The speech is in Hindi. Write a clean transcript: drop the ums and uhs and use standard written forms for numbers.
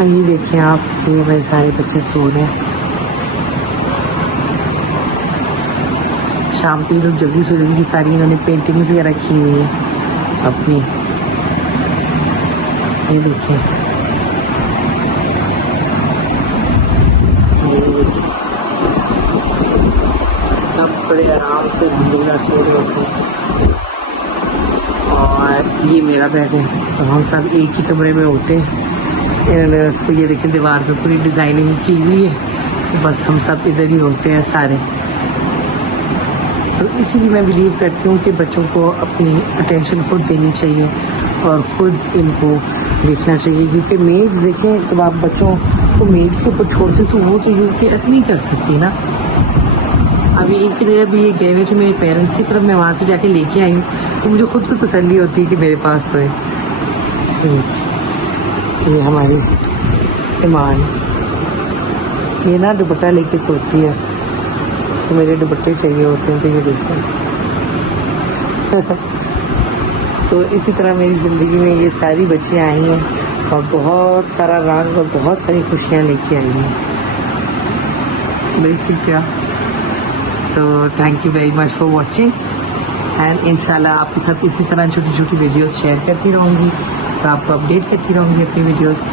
और ये देखें आप, ये मेरे सारे बच्चे सो रहे हैं। शाम को ये लोग जल्दी सो जाते, सारी इन्होंने पेंटिंग्स वगैरह की हुई है अपनी। ये देखें, सब बड़े आराम से अल्हम्दुलिल्लाह सो रहे होते हैं। और ये मेरा बेड है, तो हम सब एक ही कमरे में होते हैं। इन्होंने उसको, ये देखें, दीवार पे पूरी डिज़ाइनिंग की हुई है, तो बस हम सब इधर ही होते हैं सारे। तो इसीलिए मैं बिलीव करती हूँ कि बच्चों को अपनी अटेंशन खुद देनी चाहिए और ख़ुद इनको देखना चाहिए, क्योंकि मेड्स देखें, जब आप बच्चों को मेड्स के ऊपर छोड़ते तो वो तो यूँ केयर नहीं कर सकती ना। अभी इनके लिए अभी ये गए हुए थे मेरे पेरेंट्स की तरफ, मैं वहाँ से जाके लेके आई हूँ, तो मुझे खुद को तसल्ली होती है कि मेरे पास तो है। ये हमारी ईमान, ये ना दुपट्टा लेके सोती है, इसको मेरे दुपट्टे चाहिए होते हैं, तो ये देखिए। तो इसी तरह मेरी ज़िंदगी में ये सारी बच्चियाँ आई हैं और बहुत सारा रंग और बहुत सारी खुशियाँ लेके आई हैं। बेसिक क्या, तो thank you very much for watching, and इंशाल्लाह आपके साथ इसी तरह छोटी छोटी वीडियोस शेयर करती रहूँगी और आपको अपडेट करती रहूँगी अपनी वीडियोस के।